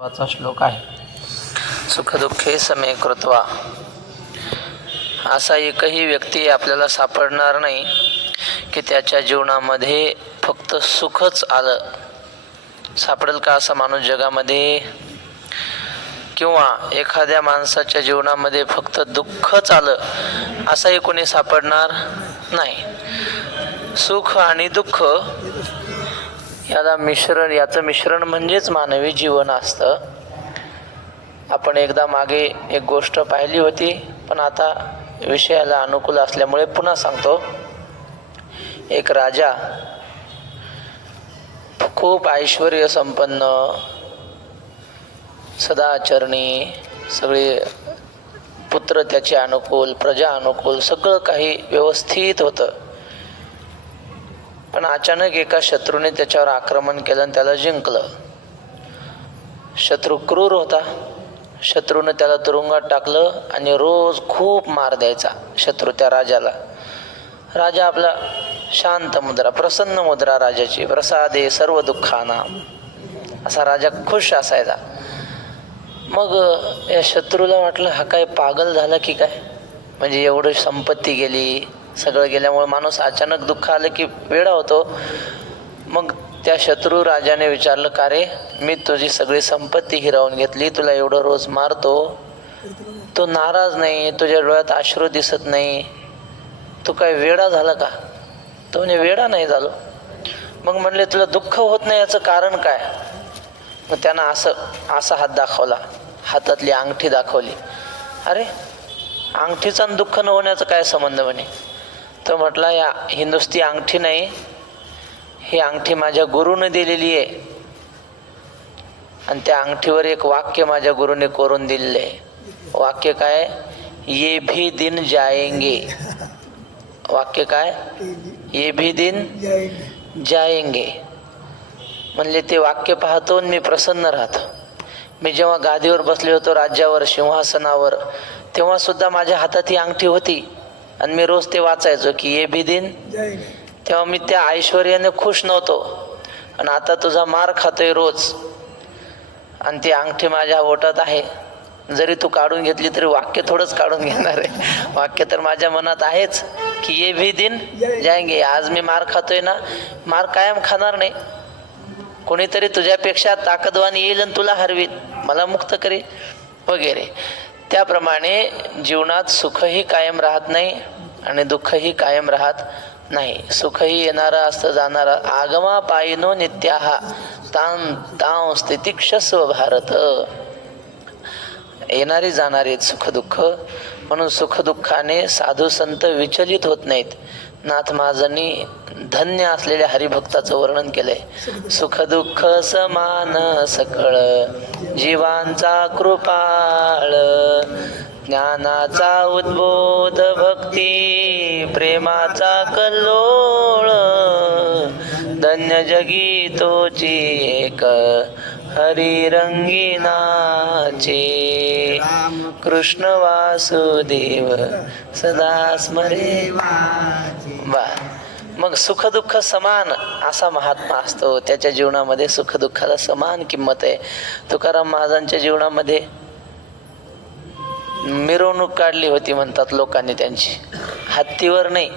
वाचा श्लोक आहे. सुखदुःखे समे कृत्वा. असा एकही व्यक्ती आपल्याला सापडणार नाही की त्याच्या जीवनामध्ये फक्त सुखच आलं. सापडेल का असा माणूस जगामध्ये? किंवा एखाद्या माणसाच्या जीवनामध्ये फक्त दुःखच आलं असंही कोणी सापडणार नाही. सुख आणि दुःख याचं मिश्रण म्हणजेच मानवी जीवन असतं. आपण एकदा मागे एक गोष्ट पाहिली होती, पण आता विषयाला अनुकूल असल्यामुळे पुन्हा सांगतो. एक राजा, खूप ऐश्वर्य संपन्न, सदाचरणी, सगळे पुत्र त्याचे अनुकूल, प्रजा अनुकूल, सगळं काही व्यवस्थित होतं. पण अचानक एका शत्रूने त्याच्यावर आक्रमण केलं आणि त्याला जिंकलं. शत्रू क्रूर होता. शत्रूने त्याला तुरुंगात टाकलं आणि रोज खूप मार द्यायचा शत्रू त्या राजाला. राजा आपला शांत मुद्रा, प्रसन्न मुद्रा राजाची, प्रसादे सर्व दुःखाना, असा राजा खुश असायचा. मग या शत्रूला वाटलं हा काय पागल झाला की काय, म्हणजे एवढी संपत्ती गेली, सगळं गेल्यामुळे माणूस अचानक दुःख आलं की वेडा होतो. मग त्या शत्रू राजाने विचारलं, का रे, मी तुझी सगळी संपत्ती हिरावून घेतली, तुला एवढं रोज मारतो, तू नाराज नाही, तुझ्या डोळ्यात अश्रू दिसत नाही, तू काय वेडा झाला का? तो म्हणजे वेडा नाही झालो. मग म्हणले, तुला दुःख होत नाही याचं कारण काय? मग त्यानं असा हात दाखवला, हातातली अंगठी दाखवली. अरे, अंगठीचा दुःख न होण्याचं काय संबंध म्हणे? तो म्हटला, या ही नुसती अंगठी नाही, ही अंगठी माझ्या गुरुने दिलेली आहे आणि त्या अंगठीवर एक वाक्य माझ्या गुरुने कोरून दिलेलं आहे. वाक्य काय? ये भी दिन जाएंगे. वाक्य काय? ये भी दिन जाएंगे. म्हणले ते वाक्य पाहतो मी प्रसन्न राहतो. मी जेव्हा गादीवर बसले होतो, राज्यावर, सिंहासनावर, तेव्हा सुद्धा माझ्या हातात ही अंगठी होती आणि मी रोज ते वाचायचो की ये भी दिन. तेव्हा मी त्या ऐश्वर्याने खुश नव्हतो. आणि आता तुझा मार खातोय रोज आणि ती अंगठी माझ्या ओठात आहे, जरी तू काढून घेतली तरी वाक्य थोडंच काढून घेणार आहे. वाक्य तर माझ्या मनात आहेच की ये भी दिन जाएंगे. आज मी मार खातोय ना, मार कायम खाणार नाही. कोणीतरी तुझ्यापेक्षा ताकदवान येईल आणि तुला हरवील, मला मुक्त करेल वगैरे. त्याप्रमाणे जीवनात सुखही कायम राहत नाही आणि दुःखही कायम राहत नाही. सुखही येणारा असतं जाणारा. आगमा पायिनो नित्याहा तां तां स्थितिक्षस्व भारत. येणारी जाणारी सुख दुःख. म्हणून सुखदुःखाने साधू संत विचलित होत नाहीत. नाथ महाराजांनी धन्य असलेल्या हरिभक्ताचं वर्णन केलंय. सुखदुःख समान सकळ जीवांचा कृपाळ, ज्ञानाचा उद्बोध भक्ती प्रेमाचा कल्लोळ, धन्य जगी तोची एक हरी रंगीनाचे, कृष्ण वासुदेव सदा स्मरे. वा. मग सुखदुःख समान असा महात्मा असतो. त्याच्या जीवनामध्ये सुखदुःखाला समान किंमत आहे. तुकाराम महाराजांच्या जीवनामध्ये मिरवणूक काढली होती म्हणतात लोकांनी त्यांची. हत्तीवर नाही,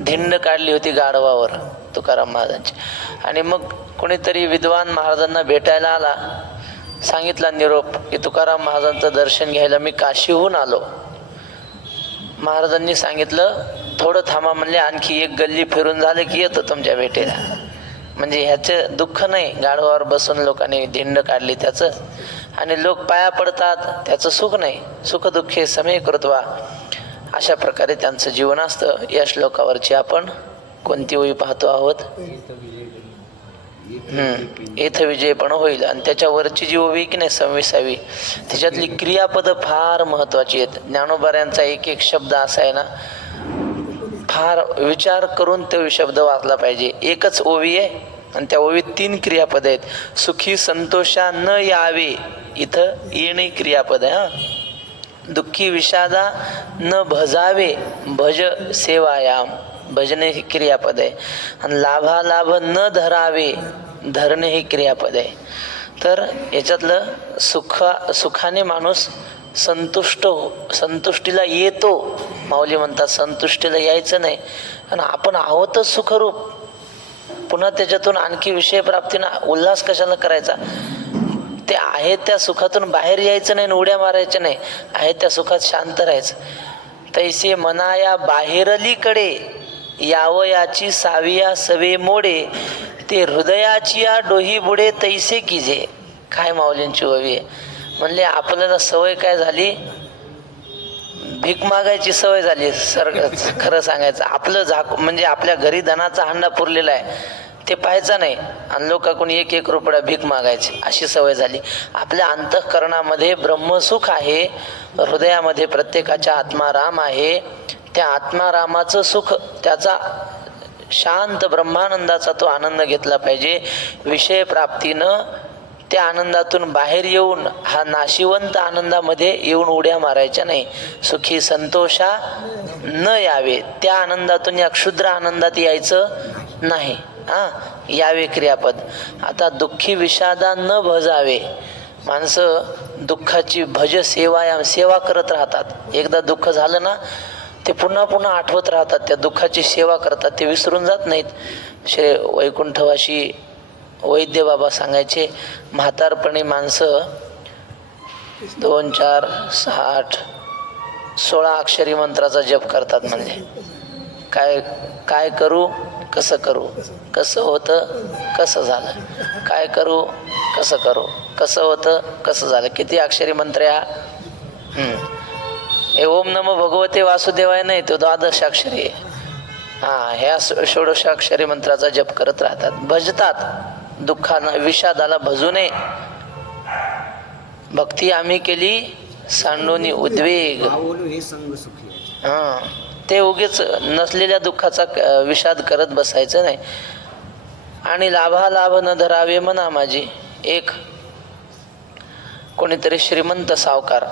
धिंड काढली होती गाढवावर तुकाराम महाराजांची. आणि मग कोणीतरी विद्वान महाराजांना भेटायला आला, सांगितला निरोप की तुकाराम महाराजांचं दर्शन घ्यायला मी काशीहून आलो. महाराजांनी सांगितलं, थोडं थांबा म्हणले, आणखी एक गल्ली फिरून झालं की येतो तुमच्या भेटीला. म्हणजे ह्याचं दुःख नाही, गाढवावर बसून लोकांनी धिंड काढली त्याचं, आणि लोक पाया पडतात, त्याचं सुख नाही. सुख दुःखे समे कृत्वा, अशा प्रकारे त्यांचं जीवन असतं. या श्लोकावरची आपण कोणती ओळी पाहतो आहोत? इथ विजय पण होईल. आणि त्याच्यावरची जी ओवी की नाही 26वी, त्याच्यातली क्रियापद फार महत्वाची आहेत. ज्ञानोबाऱ्यांचा एक एक शब्द असा आहे ना, फार विचार करून तो शब्द वाचला पाहिजे. एकच ओवी आहे आणि त्या ओवीत 3 क्रियापद आहेत. सुखी संतोषा न यावे, इथं येणे क्रियापद आहे. दुःखी विषादा न भजावे, भज सेवायाम, भजने ही क्रियापद आहे. आणि लाभालाभ न धरावे, धरणे ही क्रियापद आहे. तर याच्यातलं सुखाने माणूस संतुष्टीला येतो. माऊली म्हणतात संतुष्टीला यायचं नाही, आणि आपण आहोतच सुखरूप. पुन्हा त्याच्यातून आणखी विषयप्राप्तीनं उल्हास कशाला करायचा? ते आहे त्या सुखातून बाहेर यायचं नाही, उड्या मारायच्या नाही, आहे त्या सुखात शांत राहायचं. तैसे मनाया बाहेरलीकडे यावयाची साविया सवे मोडे, ते हृदयाची या डोही बुडे तैसे कीजे. काय माऊलींची ओवी आहे. म्हणले आपल्याला सवय काय झाली? भीक मागायची सवय झाली. खरं सांगायचं आपलं म्हणजे आपल्या घरी धनाचा हंडा पुरलेला आहे, ते पाहायचा नाही, आणि लोकांकडून 1-1 रुपया भीक मागायची अशी सवय झाली. आपल्या अंतःकरणामध्ये ब्रह्मसुख आहे, हृदयामध्ये प्रत्येकाच्या आत्माराम आहे. त्या आत्मारामाचं सुख, त्याचा शांत ब्रह्मानंदाचा तो आनंद घेतला पाहिजे. विषयप्राप्तीनं त्या आनंदातून बाहेर येऊन हा नाशिवंत आनंदामध्ये येऊन उड्या मारायच्या नाही. सुखी संतोषा न यावे, त्या आनंदातून या क्षुद्र आनंदात यायचं नाही. यावे क्रियापद. आता दुःखी विषादा न भजावे. माणसं दुःखाची सेवा करत राहतात. एकदा दुःख झालं ना ते पुन्हा पुन्हा आठवत राहतात, त्या दुःखाची सेवा करतात, ते विसरून जात नाहीत. श्री वैकुंठवासी वैद्य बाबा सांगायचे, म्हातारपणी माणसं 2, 4, 6, 8, 16 अक्षरी मंत्राचा जप करतात. म्हणजे काय करू, कसं करू, कसं होतं, कसं झालं, काय करू, कसं करू, कसं होतं, कसं झालं. किती अक्षरी मंत्र हा? हे ओम नमो भगवते वासुदेवाय नाही, तो 12 अक्षरी आहे. ह्या 16 अक्षरी मंत्राचा जप करत राहतात, भजतात. दुःखानं विषादाला भजू नये. भक्ती आम्ही केली सांडोनी उद्वेग. ते उगीच नसलेल्या दुःखाचा विषाद करत बसायचं नाही. आणि लाभालाभ न धरावे म्हणा माझी. एक कोणीतरी श्रीमंत सावकार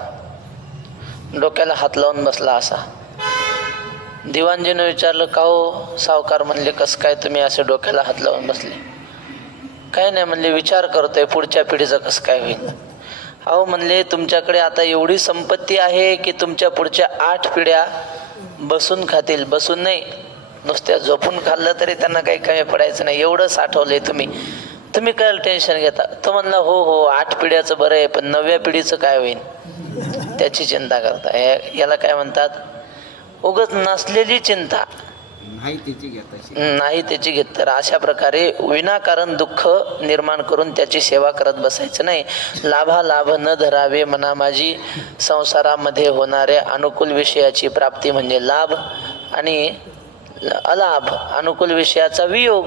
डोक्याला हात लावून बसला असा. दिवाणजीनं विचारलं, का हो सावकार? म्हणले, कसं काय तुम्ही असे डोक्याला हात लावून बसले? काय नाही म्हणले, विचार करतोय पुढच्या पिढीचं कसं काय होईल. अहो म्हणले, तुमच्याकडे आता एवढी संपत्ती आहे की तुमच्या पुढच्या 8 पिढ्या बसून खातील. बसून नाही, नुसत्या झोपून खाल्लं तरी त्यांना काही कमी पडायचं नाही, एवढं साठवलंय तुम्ही काय टेन्शन घेता? तो म्हणला, हो 8 पिढ्याचं बरं आहे, पण 9व्या पिढीचं काय होईल त्याची चिंता करता. याला काय म्हणतात? उगाच नसलेली चिंता नाही त्याची घेत. तर अशा प्रकारे विनाकारण दुःख निर्माण करून त्याची सेवा करत बसायचं नाही. लाभालाभ न धरावे म्हणा माझी. संसारामध्ये होणाऱ्या अनुकूल विषयाची प्राप्ती म्हणजे लाभ, आणि अलाभ अनुकूल विषयाचा वियोग.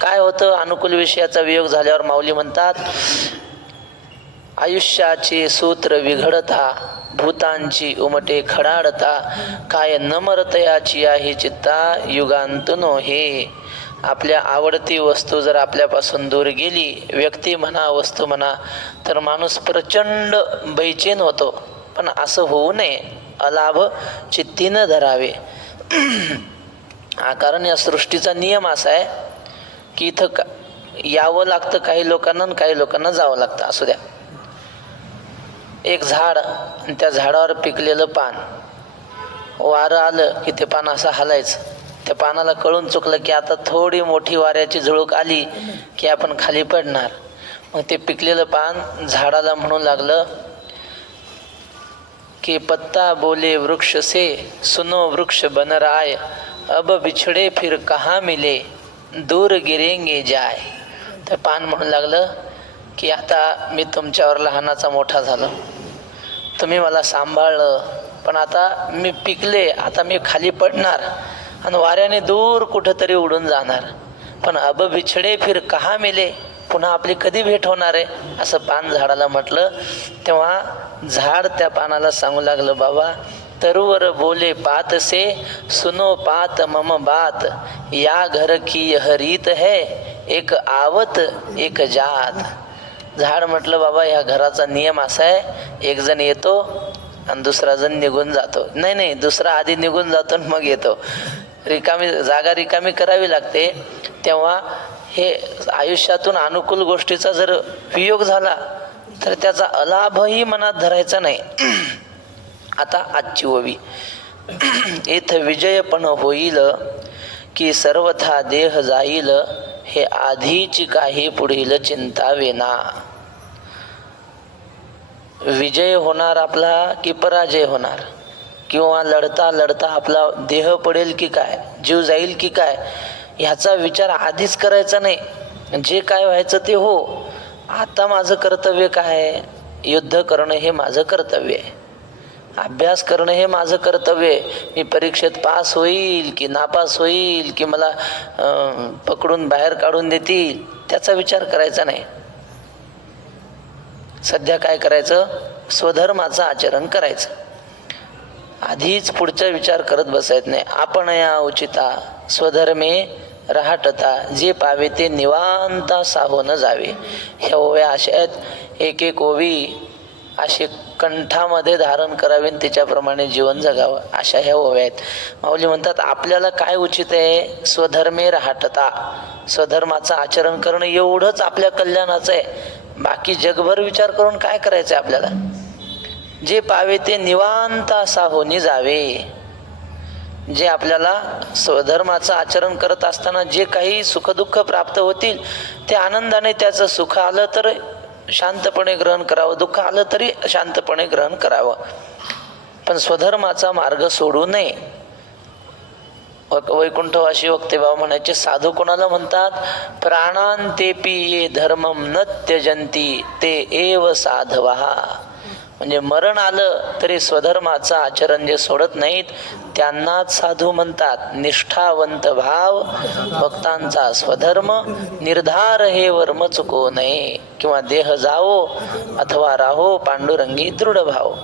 काय होतं? अनुकूल विषयाचा वियोग झाल्यावर माऊली म्हणतात, आयुष्याचे सूत्र विघडता, भूतांची उमटे खडाडता, काय नमरतयाची आहे चित्ता, युगांतनो हे. आपल्या आवडती वस्तू जर आपल्यापासून दूर गेली, व्यक्ती म्हणा वस्तू म्हणा, तर माणूस प्रचंड बैचेन होतो. पण असं होऊ नये. अलाभ चित्तीनं धरावे. कारण या सृष्टीचा नियम असा आहे की इथं यावं लागतं काही लोकांना आणि काही लोकांना जावं लागतं. असू द्या, एक झाड आणि त्या झाडावर पिकलेलं पान, वारं आलं की ते पान असं हलायचं. त्या पानाला कळून चुकलं की आता थोडी मोठी वाऱ्याची झुळूक आली की आपण खाली पडणार. मग ते पिकलेलं पान झाडाला म्हणू लागलं की पत्ता बोले वृक्ष से, सुनो वृक्ष बन राय, अब बिछड़े फिर कहाँ मिले, दूर गिरेंगे जाय. तर पान म्हणू लागलं की आता मी तुमच्यावर लहानाचा मोठा झालो, तुम्ही मला सांभाळलं, पण आता मी पिकले, आता मी खाली पडणार आणि वाऱ्याने दूर कुठंतरी उडून जाणार. पण अब बिछडे फिर कहाँ मिले, पुन्हा आपली कधी भेट होणार आहे, असं पान झाडाला म्हटलं. तेव्हा झाड त्या पानाला सांगू लागलं, बाबा तरुवर बोले पात से, सुनो पात मम बात, या घर की यह रीत है, एक आवत एक जात. झाड म्हटलं, बाबा ह्या घराचा नियम असा आहे, एक जण येतो आणि दुसरा जण निघून जातो. नाही, दुसरा आधी निघून जातो आणि मग येतो. जागा रिकामी करावी लागते. तेव्हा हे आयुष्यातून अनुकूल गोष्टीचा जर वियोग झाला तर त्याचा अलाभही मनात धरायचा नाही. आता आजची ओवी. इथं विजय पण होईल की सर्वथा देह जाईल, हे आधीची काही पुढील चिंता विना. विजय होणार आपला की पराजय होणार, किंवा लढता लढता आपला देह पडेल की काय, जीव जाईल की काय, ह्याचा विचार आधीच करायचा नाही. जे काय व्हायचं ते हो. आता माझं कर्तव्य काय आहे? युद्ध करणं हे माझं कर्तव्य आहे. अभ्यास करणं हे माझं कर्तव्य आहे. मी परीक्षेत पास होईल की नापास होईल की मला पकडून बाहेर काढून देतील, त्याचा विचार करायचा नाही. सध्या काय करायचं? स्वधर्माचं आचरण करायचं. आधीच पुढचा विचार करत बसायचं नाही. आपण या उचिता स्वधर्मे राहटता, जे पावे ते निवांता साहोन जावे. ह्या ओव्या अशा आहेत. एक एक ओवी अशी कंठामध्ये धारण करावी आणि त्याच्याप्रमाणे जीवन जगावं, अशा ह्या ओव्या आहेत. माऊली म्हणतात आपल्याला काय उचित आहे? स्वधर्मे राहटता, स्वधर्माचं आचरण करणं एवढंच आपल्या कल्याणाचं आहे. बाकी जगभर विचार करून काय करायचं आहे आपल्याला? जे पावे ते निवांता साहोनी जावे. जे आपल्याला स्वधर्माचं आचरण करत असताना जे काही सुखदुःख प्राप्त होतील ते आनंदाने, त्याचं सुख आलं तर शांतपणे ग्रहण करावं, दुःख आलं तरी शांतपणे ग्रहण करावं, पण स्वधर्माचा मार्ग सोडू नये. वैकुंठवासी वक्तेबाबा म्हणायचे, साधू कोणाला म्हणतात? प्राणांतेपि ये धर्मम न त्यजंती ते एव साधवहा. म्हणजे मरण आलं तरी स्वधर्माचं आचरण जे सोडत नाहीत त्यांनाच साधू म्हणतात. निष्ठावंत भाव भक्तांचा स्वधर्म, निर्धार हे वर्म चुको नये. किंवा देह जावो अथवा राहो पांडुरंगी दृढ भाव.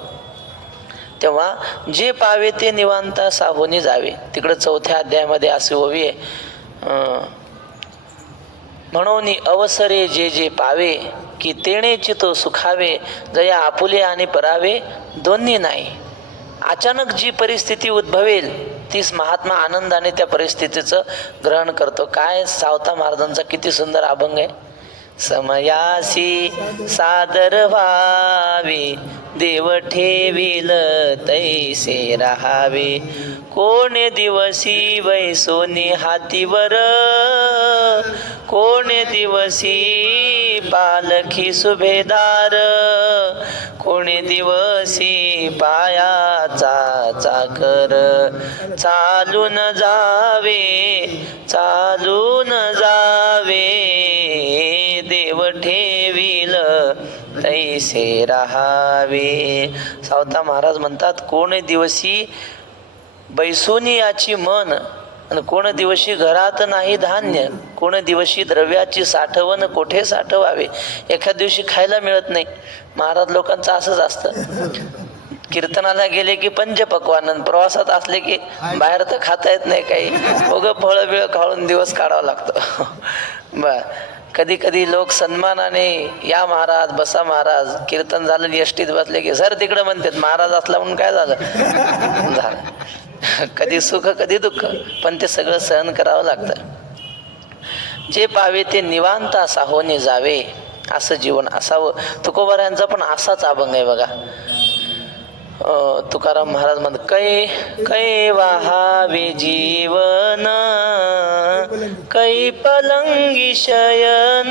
तेव्हा जे पावे ते निवांता साहोनी जावे. तिकडं 4थ्या अध्यायामध्ये अशी ओवी आहे, म्हणून अवसरे जे जे पावे की तेणे चितो सुखावे, जया आपुले आणि परावे दोन्ही नाही. अचानक जी परिस्थिती उद्भवेल तीच महात्मा आनंदाने त्या परिस्थितीचं ग्रहण करतो. काय सावता महाराजांचा किती सुंदर अभंग आहे. समयासी सादर व्हावे, देव ठेविल तैसे राहावे. कोणे दिवसी वैसोनी हातीवर, कोणे दिवसी पालखी सुभेदार, कोणे दिवसी पायाचा चाकर. चालून जावे, चालून जावे, देव ठेविल तैसे राहावे. सावता महाराज म्हणतात, कोण दिवशी बैसोनी याची मन, आणि कोण दिवशी घरात नाही धान्य, कोण दिवशी द्रव्याची साठवण कोठे साठवावे. एखाद दिवशी खायला मिळत नाही. महाराज लोकांचं असंच असतं. कीर्तनाला गेले की पंचपक्वानन, प्रवासात असले की बाहेर तर खाता येत नाही काही, उगं फळं बिळ खाऊन दिवस काढावा लागतो. बर, कधी कधी लोक सन्मानाने या महाराज बसा महाराज, कीर्तन झालं एसटीत बसले की सर तिकडे म्हणतात, महाराज असला म्हणून काय झालं झालं. कधी सुख कधी दुःख, पण ते सगळं सहन करावं लागतं. जे पावे ते निवांत साहोनी जावे, असं जीवन असावं. तुकोबारायांचा पण असाच अभंग आहे बघा. तुकाराम महाराज म्हणतात, कै कै वाहावे जीवन, कै पलंगी शयन,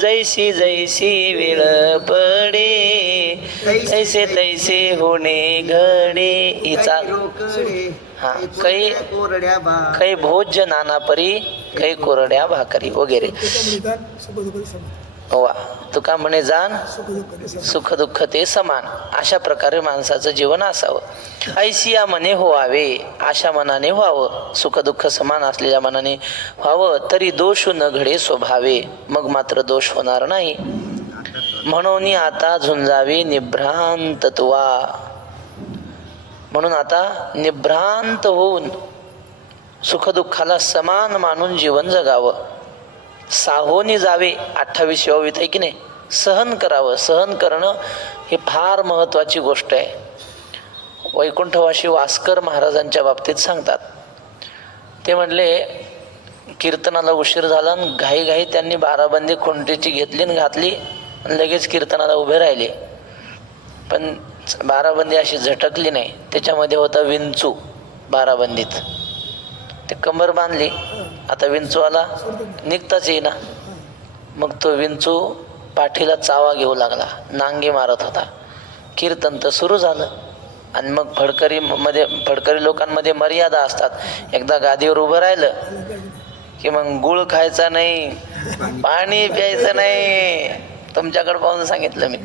जैसी जैसी वेळ पडे, तैसे तैसे होणे घडे. हिचा हा कै कै भोज्य नाना परी, कै कोरड्या भाकरी वगैरे. वा, तुका म्हणे जाण सुख दुःख ते समान. अशा प्रकारे माणसाचं जीवन असावं. ऐसिया मने व्हावे, अशा मनाने व्हावं. सुख दुःख समान असलेल्या मनाने व्हावं. तरी दोष न घडे स्वभावे, मग मात्र दोष होणार नाही. म्हणून आता झुंजावे निभ्रांत तुवा. म्हणून आता निभ्रांत होऊन सुखदुःखाला समान मानून जीवन जगावं. साहोनी जावे, 28 ओवीत आहे की नाही. सहन करावं. सहन करणं ही फार महत्वाची गोष्ट आहे. वैकुंठवासी वास्कर महाराजांच्या बाबतीत सांगतात. ते म्हणले, कीर्तनाला उशीर झाला आणि घाई त्यांनी बाराबंदी खुंटीची घेतली आणि घातली आणि लगेच कीर्तनाला उभे राहिले. पण बाराबंदी अशी झटकली नाही. त्याच्यामध्ये होता विंचू बाराबंदीत. ते कंबर बांधली. आता विंचूवाला निघताच येईना. मग तो विंचू पाठीला चावा घेऊ लागला, नांगे मारत होता. कीर्तन तर सुरू झालं. आणि मग फडकरी लोकांमध्ये मर्यादा असतात. एकदा गादीवर उभं राहिलं की मग गुळ खायचा नाही, पाणी प्यायचं नाही. तुमच्याकडे पाहून सांगितलं मी.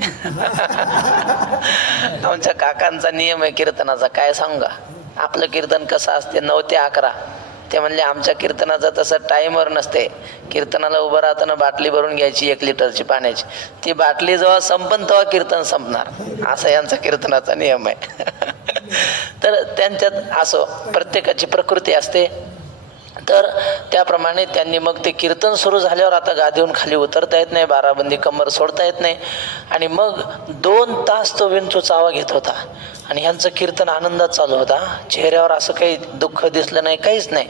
आमच्या काकांचा नियम आहे कीर्तनाचा, काय सांगा. आपलं कीर्तन कसं असते 9 ते 11. ते म्हणले आमच्या कीर्तनाचा तसं टाईमवर नसते. कीर्तनाला उभं राहताना बाटली भरून घ्यायची 1 लिटरची पाण्याची. ती बाटली जेव्हा संपन तेव्हा कीर्तन संपणार, असा यांचा कीर्तनाचा नियम आहे. तर त्यांच्यात असो प्रत्येकाची प्रकृती असते. तर त्याप्रमाणे त्यांनी मग ते कीर्तन सुरू झाल्यावर आता गादीहून खाली उतरता येत नाही, बाराबंदी कंबर सोडता येत नाही. आणि मग 2 तास तो विंचू चावा घेत होता. आणि ह्यांचं कीर्तन आनंदात चालू होता. चेहऱ्यावर असं काही दुःख दिसलं नाही, काहीच नाही.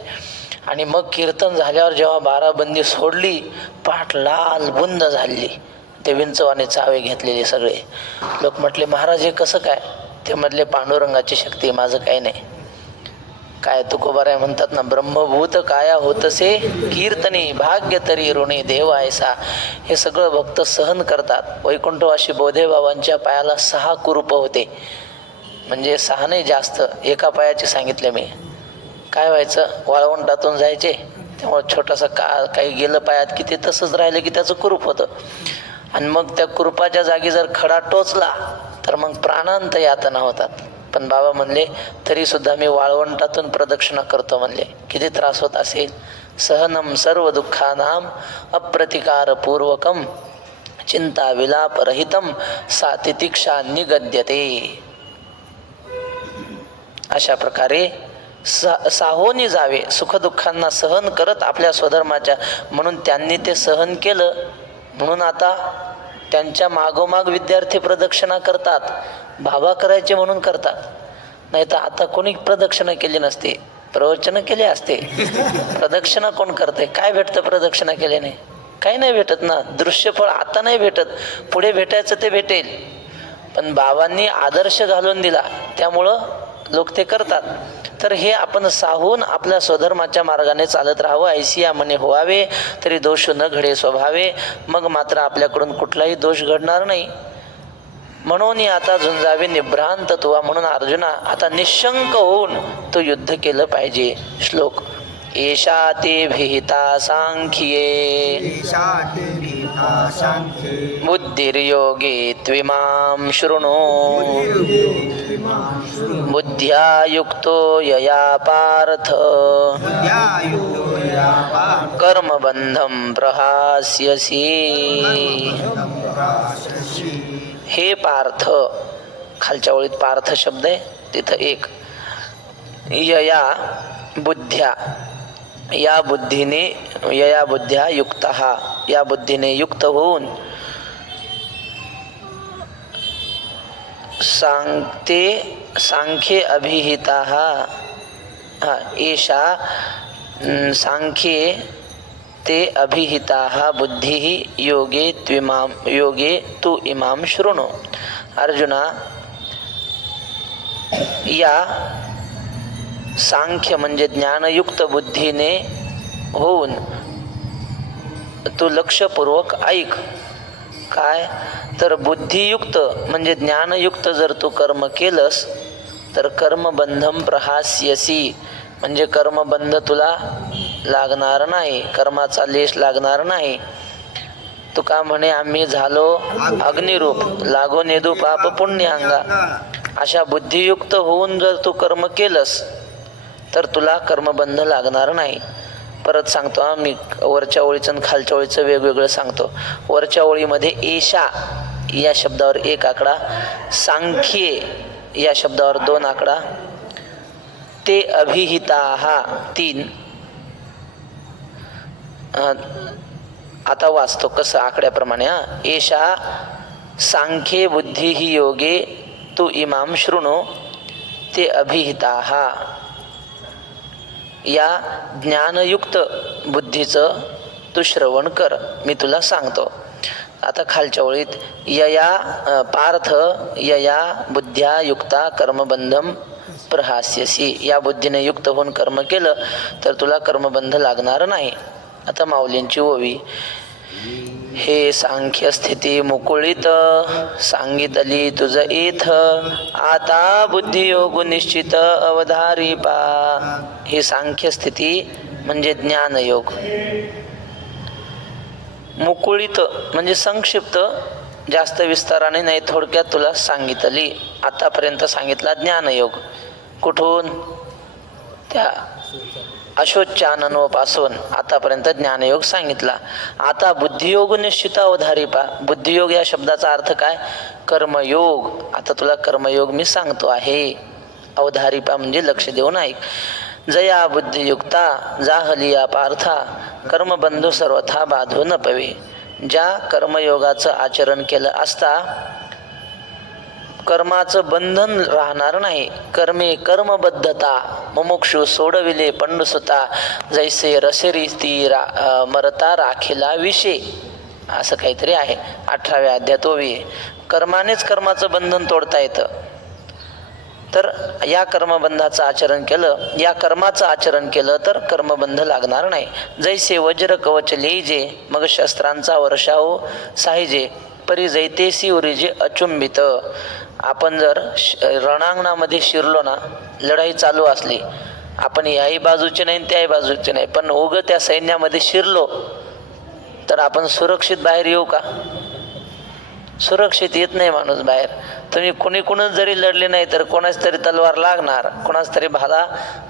आणि मग कीर्तन झाल्यावर जेव्हा बाराबंदी सोडली, पाठ लाल बुंद झाली. ते विंचवाने चावे घेतलेले सगळे लोक म्हटले, महाराज हे कसं काय? ते म्हटले, पांडुरंगाची शक्ती, माझं काही नाही. काय तुकोबाराय म्हणतात ना, ब्रह्मभूत काया होतसे कीर्तनी भाग्य तरी ऋणी देव ऐसा. हे सगळं भक्त सहन करतात. वैकुंठवासी बोधेबाबांच्या पायाला 6 कुरूप होते. म्हणजे 6 नाही, जास्त. एका पायाचे सांगितले मी. काय व्हायचं, वाळवंटातून जायचे, त्यामुळे छोटासा काही गेलं पायात की ते तसंच राहिलं की त्याचं कुरूप होतं. आणि मग त्या कुरूपाच्या जागी जर खडा टोचला तर मग प्राणांत यातना होतात. पण बाबा म्हणले, तरी सुद्धा मी वाळवंटातून प्रदक्षिणा करतो म्हणले. किती त्रास होत असेल. सहनम सर्व दुःखानाम अप्रतिकारपूर्वकम चिंता विलापरहितम सा तितिक्षा निगद्यते. अशा प्रकारे साहोनी जावे, सुखदुःखांना सहन करत आपल्या स्वधर्माच्या. म्हणून त्यांनी ते सहन केलं. म्हणून आता त्यांच्या मागोमाग विद्यार्थी प्रदक्षिणा करतात. बाबा करायचे म्हणून करतात. नाही तर आता कोणी प्रदक्षिणा केली नसते, प्रवचन केले असते. प्रदक्षिणा कोण करते? काय भेटतं प्रदक्षिणा केल्याने? काही नाही भेटत ना. दृश्यफळ आता नाही भेटत, पुढे भेटायचं ते भेटेल. पण बाबांनी आदर्श घालून दिला, त्यामुळं लोक ते करतात. तर हे आपण साहून आपल्या स्वधर्माच्या मार्गाने चालत राहावं. ऐसिया मने व्हावे तरी दोष न घडे स्वभावे. मग मात्र आपल्याकडून कुठलाही दोष घडणार नाही. म्हणून आता झुंजावे निभ्रांत तुवा. म्हणून अर्जुना आता निशंक होऊन तो युद्ध केलं पाहिजे. श्लोक. एषा ते भीता सांख्ये बुद्धिर्योगे त्विमां शृणु बुद्ध्या युक्तो यया पार्थ कर्मबंधं प्रहास्यसि. हे पार्थ, खालच्या ओळीत पार्थ शब्द आहे, तिथं 1. यया बुद्ध्या, या बुद्धीने, यया बुद्ध्या युक्तः, या बुद्धीने युक्त होऊन सांख्ये अभिहिताः. एषा सांख्ये ते अभिहिताः बुद्धिः योगे तु इमां शृणु. अर्जुना, या सांख्य म्हणजे ज्ञानयुक्त बुद्धीने होऊन तू लक्षपूर्वक ऐक. काय तर बुद्धियुक्त म्हणजे ज्ञानयुक्त जर तू कर्म केलंस तर कर्मबंधम प्रहास्यसी, म्हणजे कर्मबंध तुला लागणार नाही, कर्माचा लेश लागणार नाही. तुका म्हणे, आम्ही झालो अग्निरूप, लागो नेदू पाप पुण्यांगा. अशा बुद्धियुक्त होऊन जर तू कर्म केलंस तर तुला कर्मबंध लागणार नाही. परत सांगतो, मी वरच्या ओळीचं आणि खालच्या ओळीचं वेगवेगळं सांगतो. वरच्या ओळीमध्ये एषा या शब्दावर 1 आकडा, सांख्ये या शब्दावर 2 आकडा, ते अभिहिताः 3. आता वाचतो कसं आकड्याप्रमाणे. एषा सांख्ये बुद्धी ही योगे तू इमाम शृणु ते अभिहिताः. या ज्ञानयुक्त बुद्धीचं तू श्रवण कर, मी तुला सांगतो. आता खालच्या ओळीत यया पार्थ यया बुद्ध्या युक्ता कर्मबंधम प्रहास्यसी, या बुद्धीने युक्त होऊन कर्म केलं तर तुला कर्मबंध लागणार नाही. आता माऊलींची ओवी. हे सांख्य स्थिती मुकुळीत सांगितली तुझ इथ, आता बुद्धियोग निश्चित अवधारी पा. ही सांख्य स्थिती म्हणजे ज्ञानयोग. मुकुळीत म्हणजे संक्षिप्त, जास्त विस्ताराने नाही, थोडक्यात तुला सांगितली. आतापर्यंत सांगितला ज्ञानयोग. कुठून? त्या अशोचाननोपासून आतापर्यंत ज्ञानयोग सांगितला. आता बुद्धियोग निश्चित अवधारी पा. बुद्धियोग या शब्दाचा अर्थ काय? कर्मयोग. आता तुला कर्मयोग मी सांगतो आहे. अवधारी पा म्हणजे लक्ष देऊन ऐक. जया बुद्धियुक्ता जाहलिया पार्था, कर्मबंधू सर्वथा बाधू न पवे. ज्या कर्मयोगाचं आचरण केलं असता कर्माचं बंधन राहणार नाही. कर्मे कर्मबद्धता मुमुक्षु सोडविले पंडुसुता, जैसे रसेरी ती मरता राखिला विषे. असं काहीतरी आहे 18व्या अध्यायात ओवी. कर्मानेच कर्माचं बंधन तोडता येतं. तर या कर्मबंधाचं आचरण केलं, या कर्माचं आचरण केलं तर कर्मबंध लागणार नाही. जैसे वज्र कवच लेजे, मग शस्त्रांचा वर्षाव साहिजे, परी जैतेसी उरिजे अचुंबित. आपण जर रणांगणामध्ये शिरलो ना, लढाई चालू असली, आपण याही बाजूचे नाही त्याही बाजूचे नाही, पण उग त्या सैन्यामध्ये शिरलो तर आपण सुरक्षित बाहेर येऊ का? सुरक्षित येत नाही माणूस बाहेर. तुम्ही कुणीच जरी लढले नाही तर कोणाच तरी तलवार लागणार, कोणाच तरी भाला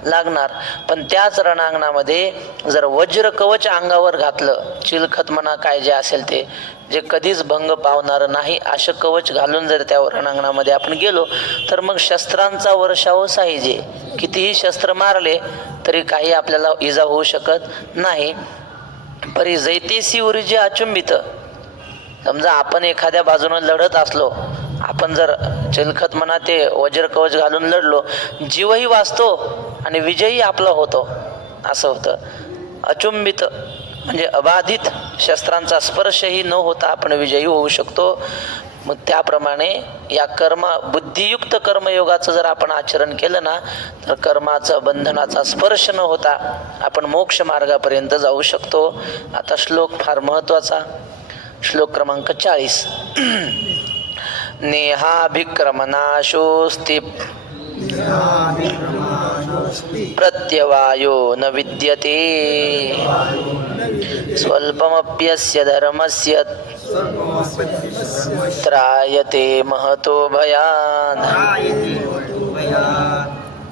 लागणार. पण त्याच रणांगणामध्ये जर वज्र कवच अंगावर घातलं, चिलखत म्हणा काय जे असेल ते, जे कधीच भंग पावणार नाही असं कवच घालून जर त्या रणांगणामध्ये आपण गेलो तर मग शस्त्रांचा वर्षाव साहिजे. कितीही शस्त्र मारले तरी काही आपल्याला इजा होऊ शकत नाही. परी जैतेसी उरिजे अचुंबित. समजा आपण एखाद्या बाजूनं लढत असलो, आपण जर चिलखत म्हणा ते वज्र कवच घालून लढलो, जीवही वाचतो आणि विजयी आपला होतो. असं होतं. अचुंबित म्हणजे अबाधित, शस्त्रांचा स्पर्शही न होता आपण विजयी होऊ शकतो. मग त्याप्रमाणे या बुद्धियुक्त कर्मयोगाचं जर आपण आचरण केलं ना तर कर्माचं बंधनाचा स्पर्श न होता आपण मोक्ष मार्गापर्यंत जाऊ शकतो. आता श्लोक फार महत्त्वाचा, श्लोक क्रमांक 40. नेहाभिक्रमनाशोस्ति प्रत्यवायो न विद्यते, स्वल्पमप्यस्य धर्मस्य त्रायते महतो भयान्.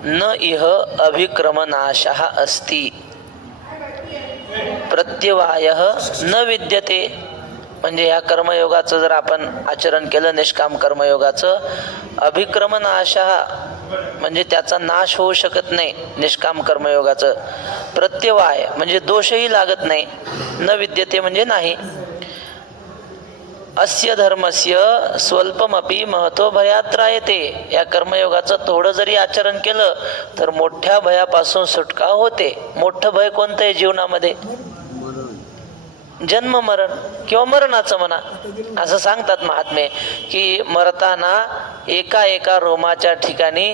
न इह अभिक्रमनाशः अस्ति प्रत्यवायः न विद्यते. म्हणजे या कर्मयोगाचं जर आपण आचरण केलं, निष्काम कर्मयोगाचं, अभिक्रमनाशः म्हणजे त्याचा नाश होऊ शकत नाही. निष्काम कर्मयोगाचं प्रत्यवाय म्हणजे दोषही लागत नाही. न विद्यते म्हणजे नाही. अस्य धर्मस्य स्वल्पमपि महतो भयात् त्रायते. या कर्मयोगाचं थोडं जरी आचरण केलं तर मोठ्या भयापासून सुटका होते. मोठं भय कोणतं आहे जीवनामध्ये? जन्म मरण किंवा मरणाचं म्हणा. असं सांगतात महात्मे की मरताना एका रोमाच्या ठिकाणी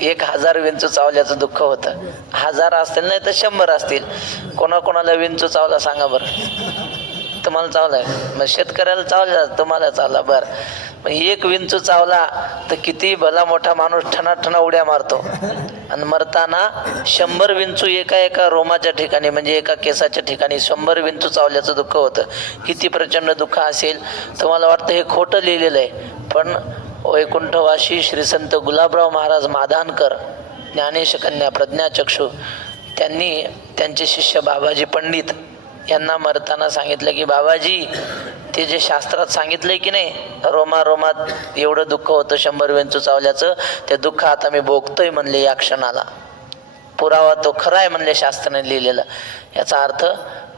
1000 विंचू चावल्याचं दुःख होतं. 1000 असतील नाही तर 100 असतील. कोणाकोणाला विंचू चावला सांगा बरं? तुम्हाला चावलाय? मग शेतकऱ्याला चावला, तुम्हाला चावला. बरं, मग एक विंचू चावला तर किती भला मोठा माणूस ठणा उड्या मारतो. आणि मरताना 100 विंचू एका रोमाच्या ठिकाणी म्हणजे एका केसाच्या ठिकाणी 100 विंचू चावल्याचं दुःख होतं. किती प्रचंड दुःख असेल. तुम्हाला वाटतं हे खोटं लिहिलेलं आहे, पण वैकुंठवासी श्री संत गुलाबराव महाराज माधानकर, ज्ञानेशकन्या, प्रज्ञाचक्षू, त्यांनी त्यांचे शिष्य बाबाजी पंडित यांना मरताना सांगितलं की बाबाजी, ते जे शास्त्रात सांगितलंय की नाही, रोमात एवढं दुःख होतं 100 विंचू चावल्याचं, ते दुःख आता मी भोगतोय म्हणले या क्षणाला. पुरावा तो खरा आहे म्हणले शास्त्राने लिहिलेला. याचा अर्थ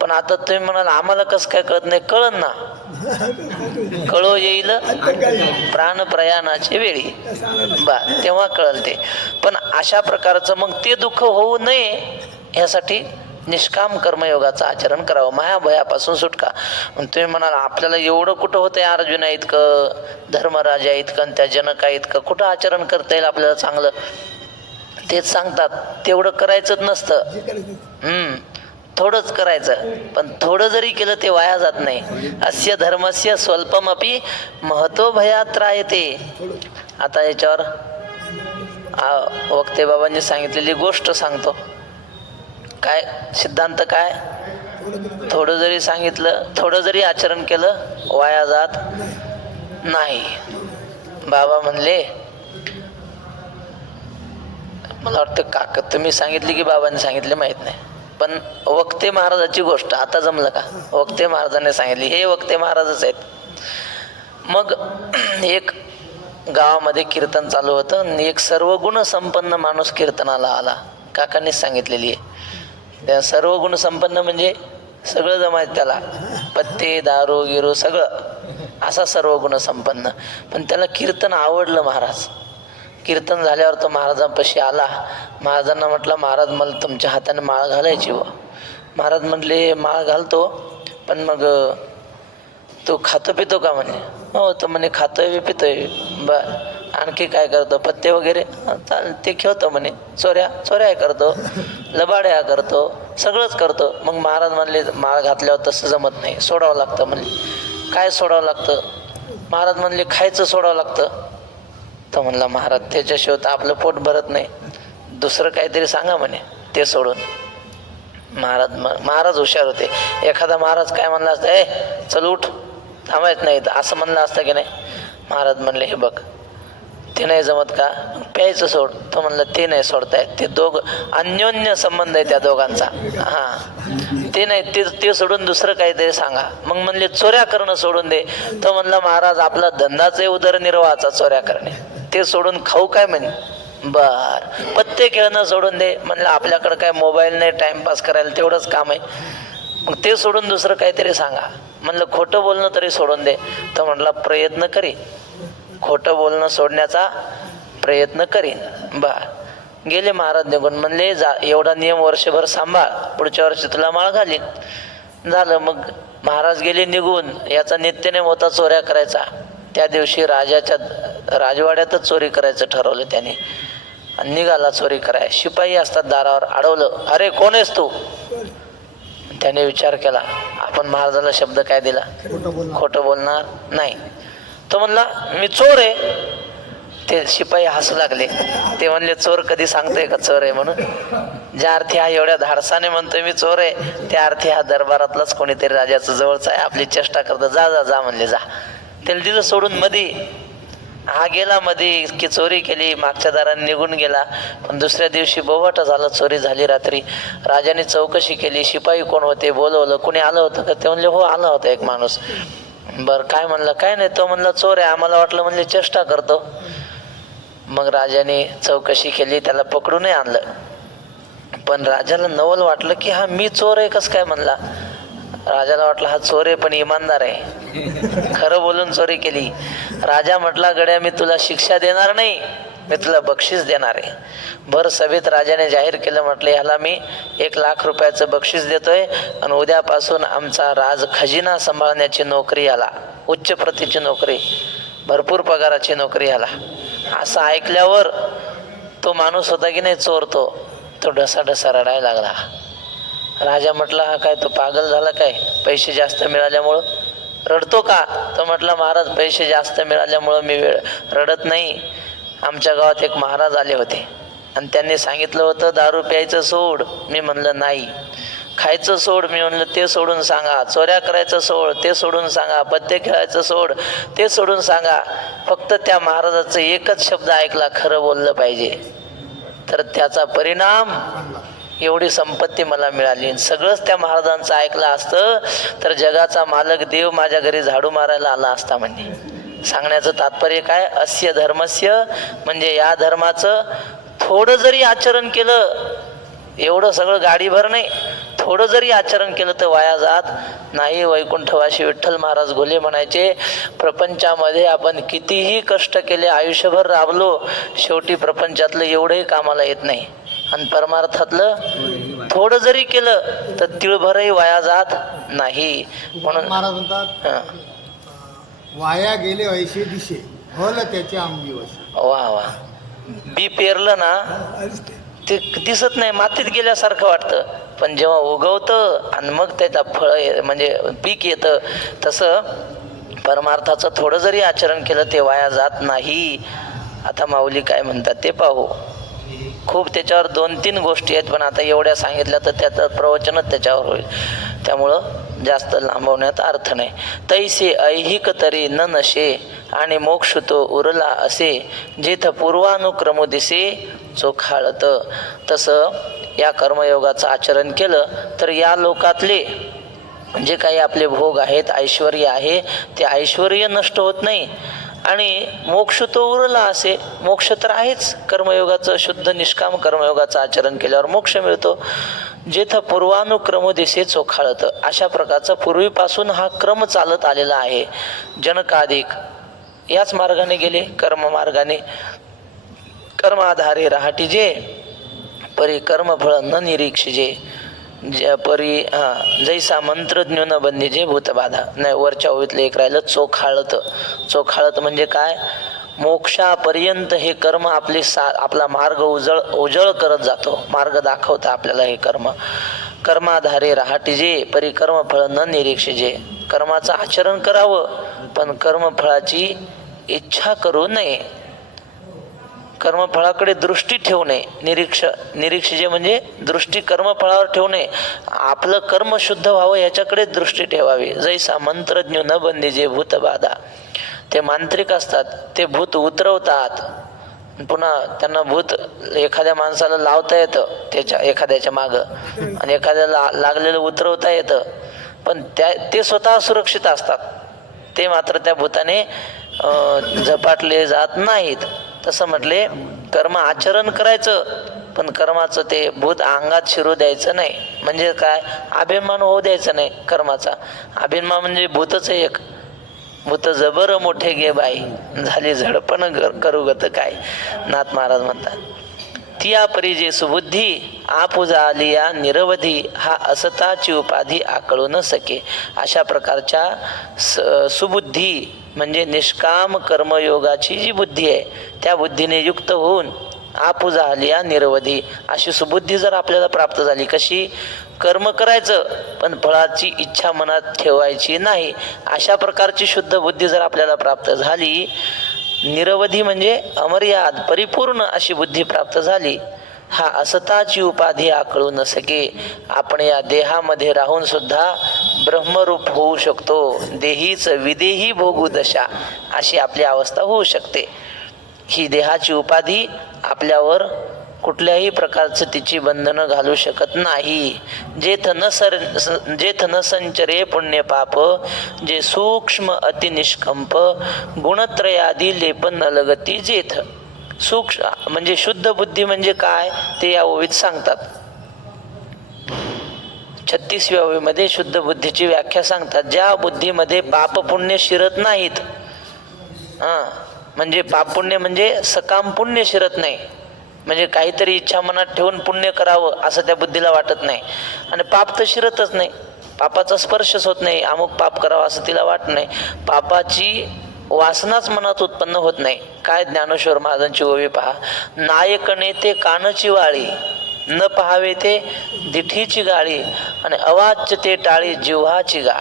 पण आता तुम्ही म्हणाल आम्हाला कसं काय कळत नाही, कळन ना, कळो येईल प्राण प्रयाणाची वेळी बा तेव्हा कळल ते. पण अशा प्रकारचं मग ते दुःख होऊ नये यासाठी निष्काम कर्मयोगाचं आचरण करावं, मायाभयापासून सुटका. मग तुम्ही म्हणाल आपल्याला एवढं कुठं होतंय, अर्जुना इतकं, धर्मराजा इतकं आणि त्या जनका इतकं कुठं आचरण करता येईल आपल्याला चांगलं. तेच सांगतात तेवढं करायचंच नसतं, थोडंच करायचं. पण थोडं जरी केलं ते वाया जात नाही. अस्य धर्मस्य स्वल्पमपि महत्व भयात राहते. आता याच्यावर वक्ते बाबांनी सांगितलेली गोष्ट सांगतो. काय सिद्धांत काय, थोडं जरी सांगितलं, थोडं जरी आचरण केलं वाया जात नाही. बाबा म्हणले, मला वाटतं काका तुम्ही सांगितली की बाबांनी सांगितले माहित नाही, पण वक्ते महाराजाची गोष्ट आता जमलं का, वक्ते महाराजांनी सांगितली. हे वक्ते महाराजच आहेत. मग एक गावामध्ये कीर्तन चालू होतं आणि एक सर्व गुण संपन्न माणूस कीर्तनाला आला. काकांनीच सांगितलेली आहे. त्या सर्व गुण संपन्न म्हणजे सगळं जमायचं त्याला, पत्ते दारू गिरू सगळं, असा सर्व गुण संपन्न. पण त्याला कीर्तन आवडलं. महाराज कीर्तन झाल्यावर तो महाराजांपाशी आला. महाराजांना म्हटलं, महाराज मला तुमच्या हाताने माळ घालायची व. महाराज म्हटले, माळ घालतो, पण मग तू खातो पितो का म्हणे. हो, तर म्हणे खातोय बी पितोय. बर, आणखी काय करतो, पत्ते वगैरे चाल ते खेळतो म्हणे, चोऱ्या करतो, लबाड्या करतो, सगळंच करतो. मग महाराज म्हणले, माळ घातल्यावर तसं जमत नाही, सोडावं लागतं. म्हणले काय सोडावं लागतं. महाराज म्हणले खायचं सोडावं लागतं. तर म्हणला, महाराज त्याच्याशिवाय तर आपलं पोट भरत नाही, दुसरं काहीतरी सांगा म्हणे ते सोडून. महाराज हुशार होते. एखादा महाराज काय म्हणला असतं, ए चल उठ, थांबायच नाही असं म्हणलं असतं की नाही. महाराज म्हणले, हे बघ ते नाही जमत का, प्यायचं सोड. तो म्हणलं ते नाही सोडताय, ते अन्योन्य संबंध आहे त्या दोघांचा. हां, ते नाही, ते सोडून दुसरं काहीतरी सांगा. मग म्हणले चोऱ्या करणं सोडून दे. तो म्हणला, महाराज आपला धंदाच आहे उदरनिर्वाहाचा चोऱ्या करणे, ते सोडून खाऊ काय म्हणे. बर, पत्ते खेळणं सोडून दे. म्हणलं आपल्याकडं काय मोबाईल नाही, टाइमपास करायला तेवढंच काम आहे. मग ते सोडून दुसरं काहीतरी सांगा. म्हणलं खोटं बोलणं तरी सोडून दे. तर म्हणला प्रयत्न करी, खोटं बोलणं सोडण्याचा प्रयत्न करीन. बर, गेले महाराज निघून. म्हणले जा, एवढा नियम वर्षभर सांभाळ, पुढच्या वर्षी तुला माळ घालीन. झालं. मग महाराज गेले निघून. याचा नित्यनेम होता चोऱ्या करायचा. त्या दिवशी राजाच्या राजवाड्यातच चोरी करायचं ठरवलं त्याने आणि निघाला चोरी कराय. शिपाई असतात दारावर, अडवलं, अरे कोण आहेस तू. त्याने विचार केला, आपण महाराजाला शब्द काय दिला, खोटं बोलणार नाही. तो म्हणला मी चोर आहे. ते शिपाई हसू लागले. ते म्हणले चोर कधी सांगतोय का चोर आहे म्हणून. ज्या अर्थी हा एवढ्या धाडसाने म्हणतोय मी चोर आहे, त्या अर्थी हा दरबारातलाच कोणीतरी राजाचं जवळचा आहे, आपली चेष्टा करतो. जा जा जा म्हणले, जा. त्याला दिलं सोडून मध्ये. हा गेला मध्ये, इतकी चोरी केली, मागच्या दाराने निघून गेला. पण दुसऱ्या दिवशी बोबाटा झाला, चोरी झाली रात्री. राजाने चौकशी केली, शिपाई कोण होते, बोलवलं, कोणी आलं होतं का. ते म्हणले हो आला होता एक माणूस. बरं काय म्हणलं, काय नाही. तो म्हणला चोर आहे, आम्हाला वाटलं म्हणले चेष्टा करतो. मग राजाने चौकशी केली, त्याला पकडूनही आणलं. पण राजाला नवल वाटलं की हा मी चोर आहे कसं काय म्हणला. राजाला वाटलं हा चोर आहे पण इमानदार आहे, खरं बोलून चोरी केली. राजा म्हटला, गड्या मी तुला शिक्षा देणार नाही, मी तुला बक्षीस देणार आहे. भर सभेत राजाने जाहीर केलं, म्हटलं ह्याला मी 1,00,000 रुपयाचं बक्षीस देतोय आणि उद्यापासून आमचा राज खजिना सांभाळण्याची नोकरी आला, उच्च प्रतीची नोकरी, भरपूर पगाराची नोकरी आला. असं ऐकल्यावर तो माणूस होता की नाही चोर, तो ढसाढसा रडायला लागला. राजा म्हटला हा काय तो पागल झाला काय, पैसे जास्त मिळाल्यामुळं रडतो का. तो म्हटला महाराज पैसे जास्त मिळाल्यामुळं मी रडत नाही. आमच्या गावात एक महाराज आले होते आणि त्यांनी सांगितलं होतं दारू प्यायचं सोड. मी म्हणलं नाही. खायचं सोड, मी म्हणलं ते सोडून सांगा. चोऱ्या करायचं सोड, ते सोडून सांगा. पत्ते खेळायचं सोड, ते सोडून सांगा. फक्त त्या महाराजाचं एकच शब्द ऐकला, खरं बोललं पाहिजे. तर त्याचा परिणाम एवढी संपत्ती मला मिळाली. सगळंच त्या महाराजांचं ऐकलं असतं तर जगाचा मालक देव माझ्या घरी झाडू मारायला आला असता. म्हणजे सांगण्याचं तात्पर्य काय, अस्य धर्मस्य म्हणजे या धर्माचं थोडं जरी आचरण केलं एवढं सगळं गाडीभर नाही, थोडं जरी आचरण केलं तर वाया जात नाही. वैकुंठवासी विठ्ठल महाराज घोले म्हणायचे, प्रपंचामध्ये आपण कितीही कष्ट केले, आयुष्यभर राबलो, शेवटी प्रपंचातलं एवढंही कामाला येत नाही. आणि परमार्थातलं थोडं जरी केलं तर तिळभरही वाया जात नाही. म्हणून महाराज म्हणतात, वाया गेले ऐशे दिशे हल त्याच्या अंगी वसे. वा वा. बी पेरलं ना ते दिसत नाही, मातीत गेल्यासारखं वाटतं, पण जेव्हा उगवतं आणि मग त्याचा फळ म्हणजे पीक येतं, तसं परमार्थाचं थोडं जरी आचरण केलं ते वाया जात नाही. आता माऊली काय म्हणतात ते पाहू. खूप त्याच्यावर 2-3 गोष्टी आहेत, पण आता एवढ्या सांगितल्या तर त्याचं प्रवचनच त्याच्यावर होईल, त्यामुळं जास्त लांबवण्यात अर्थ नाही. तैसे ऐहिक तरी न नशे आणि मोक्ष तो उरला असे, जेथ पूर्वानुक्रम दिसे चोखाळत. तसं या कर्मयोगाचं आचरण केलं तर या लोकातले जे काही आपले भोग आहेत, ऐश्वर आहे, ते ऐश्वर नष्ट होत नाही आणि मोक्ष तो उरला असे. मोक्ष तर आहेच, कर्मयोगाचं शुद्ध निष्काम कर्मयोगाचं आचरण केल्यावर मोक्ष मिळतो. जेथ पूर्वानुक्रम दिसे चोखाळत, अशा प्रकारचा पूर्वीपासून हा क्रम चालत आलेला आहे. जनकाधिक याच मार्गाने गेले, कर्ममार्गाने. कर्माधारे राहाटी जे परी कर्मफळ न निरीक्षिजे, परी जैसा मंत्रज्ञ न बंदीजे भूतबाधा. नाही, वरच्या ओळीतलं एक राहिलं चोखाळत. चोखाळत म्हणजे काय? मोक्षापर्यंत हे कर्म आपला मार्ग उजळ करत जातो, मार्ग दाखवतं आपल्याला हे कर्म. कर्माधारे राहाटीजे परी कर्मफळ न निरीक्षिजे. कर्माचं आचरण करावं पण कर्मफळाची इच्छा करू नये, कर्मफळाकडे दृष्टी ठेवू नये. निरीक्षिजे म्हणजे दृष्टी कर्मफळावर ठेवू नये, आपलं कर्म शुद्ध व्हावं याच्याकडे दृष्टी ठेवावी. जैसा मंत्रज्ञ न बंदीजे भूतबाधा. ते मांत्रिक असतात, ते भूत उतरवतात, पुन्हा त्यांना भूत एखाद्या माणसाला लावता येतं त्याच्या एखाद्याच्या मागं, आणि एखाद्याला लागलेलं उतरवता येतं, पण ते स्वतः सुरक्षित असतात, ते मात्र त्या भूताने झपाटले जात नाहीत. तसं म्हटले, कर्म आचरण करायचं पण कर्माचं ते भूत अंगात शिरू द्यायचं नाही. म्हणजे काय? अभिमान होऊ द्यायचं नाही कर्माचा. अभिमान म्हणजे भूतच एक भूत जबर मोठे गे बाई, झाली झडपण करू गत काय. नाथ महाराज म्हणतात, तिया परी जे सुबुद्धी आपू झालिया निरवधी, हा असताची उपाधी आकळू न सके. अशा प्रकारच्या सुबुद्धी म्हणजे निष्काम कर्मयोगाची जी बुद्धी आहे त्या बुद्धीने युक्त होऊन आपू झालिया निरवधी, अशी सुबुद्धी जर आपल्याला प्राप्त झाली. कशी? कर्म करायचं पण फळाची इच्छा मनात ठेवायची नाही, अशा प्रकारची शुद्ध बुद्धी जर आपल्याला प्राप्त झाली, निरवधी म्हणजे अमर्याद परिपूर्ण अशी बुद्धी प्राप्त झाली, हा असताची उपाधी आकळू न सके. आपण या देहामध्ये राहून सुद्धा ब्रह्मरूप होऊ शकतो, देहीच विदेही भोगू दशा, अशी आपली अवस्था होऊ शकते. ही देहाची उपाधी आपल्यावर कुठल्याही प्रकारचं तिची बंधनं घालू शकत नाही. जेथ न संचरे पुण्य पाप, जे सूक्ष्म अतिनिष्कंप, गुणत्रयादी लेपन न लगती जेथ. सूक्ष्म म्हणजे शुद्ध बुद्धी म्हणजे काय ते या ओवीत सांगतात. 36व्या ओवीमध्ये शुद्ध बुद्धीची व्याख्या सांगतात. ज्या बुद्धीमध्ये पाप पुण्य शिरत नाहीत, म्हणजे पाप पुण्य म्हणजे सकाम पुण्य शिरत नाही, म्हणजे काहीतरी इच्छा मनात ठेवून पुण्य करावं असं त्या बुद्धीला वाटत नाही, आणि पाप तर शिरतच नाही, पापाचा स्पर्शच होत नाही, अमुक पाप करावं असं तिला वाटत नाही, पापाची वासनाच मनात उत्पन्न होत नाही. काय ज्ञानेश्वर महाराजांची ओवी पहा, नायकने ते कानची वाळी, न पहावे ते दिठीची गाळी, आणि अवाच्य ते टाळी जिव्हाची गा.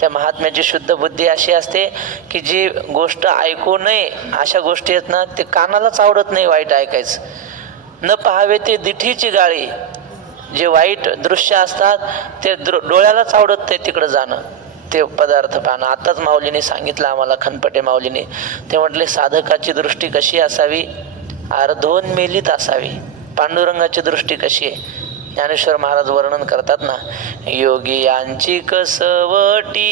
त्या महात्म्याची शुद्ध बुद्धी अशी असते की जी गोष्ट ऐकू नये अशा गोष्टी आहेत ना, ते कानालाच आवडत नाही वाईट ऐकायचं. न पहावे ते दिठीची गाळी, जे वाईट दृश्य असतात ते डोळ्यालाच आवडत नाही तिकडं जाणं, ते पदार्थ पाहणं. आताच माऊलीने सांगितलं आम्हाला, खनपटे माऊलीने, ते म्हटले साधकाची दृष्टी कशी असावी? अर्धोन्मेलित असावी. पांडुरंगाची दृष्टी कशी आहे? ज्ञानेश्वर महाराज वर्णन करतात ना, योगी यांची कसवटी